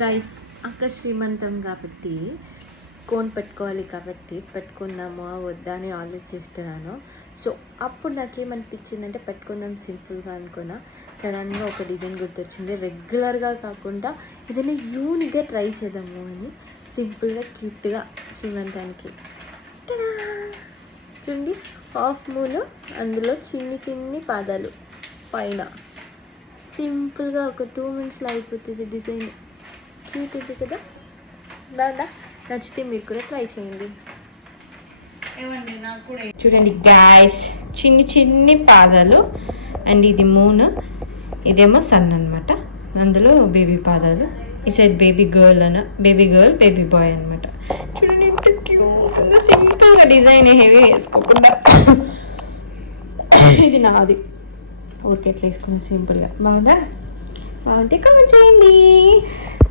Guys అక్క శ్రీమంతం కాబట్టి కోన్ పెట్టుకోవాలి కాబట్టి పెట్టుకుందామా వద్దా అని ఆలోచిస్తున్నాను. సో అప్పుడు నాకేమనిపించిందంటే పెట్టుకుందాం సింపుల్గా అనుకున్నా. సడన్గా ఒక డిజైన్ గుర్తొచ్చింది. రెగ్యులర్గా కాకుండా ఏదైనా యూనిక్గా ట్రై చేద్దాము అని సింపుల్గా క్యూట్గా శ్రీమంతానికి చూడండి హాఫ్ మూలు, అందులో చిన్ని చిన్ని పాదాలు పైన సింపుల్గా ఒక 2 minutesలో అయిపోతుంది డిజైన్. క్యూట్ ఉంది కదా, బాగా నచ్చితే మీరు కూడా ట్రై చేయండి. చూడండి గాయ్స్, చిన్ని చిన్ని పాదాలు అండ్ ఇది మూన్, ఇదేమో సన్ అనమాట. అందులో బేబీ పాదాలు, ఈ side baby girl baby bye అనమాట. చూడండి ఎంత క్యూట్, సింపుల్గా డిజైన్ హెవీ వేసుకోకుండా. ఇది నాది ఊరికే ఎట్లా వేసుకున్నా సింపుల్గా. బాగుందా? బాగుంటే కామెంట్ చేయండి.